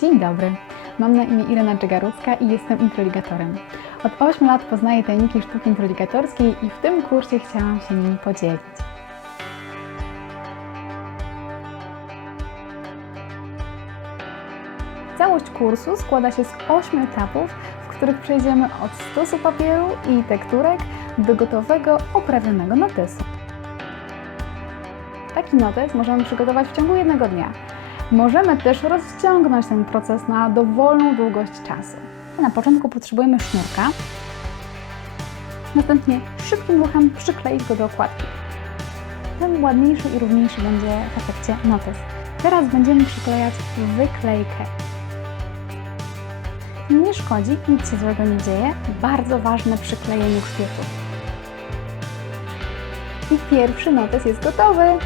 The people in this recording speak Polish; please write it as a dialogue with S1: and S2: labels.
S1: Dzień dobry. Mam na imię Irena Dżegarucka i jestem introligatorem. Od 8 lat poznaję tajniki sztuki introligatorskiej i w tym kursie chciałam się nimi podzielić. Całość kursu składa się z 8 etapów, w których przejdziemy od stosu papieru i tekturek do gotowego, oprawionego notesu. Taki notes możemy przygotować w ciągu jednego dnia. Możemy też rozciągnąć ten proces na dowolną długość czasu. Na początku potrzebujemy sznurka, następnie szybkim ruchem przykleić go do okładki. Tym ładniejszy i równiejszy będzie w efekcie notes. Teraz będziemy przyklejać wyklejkę. Nie szkodzi, nic się złego nie dzieje. Bardzo ważne przyklejenie kwiatów. I pierwszy notes jest gotowy.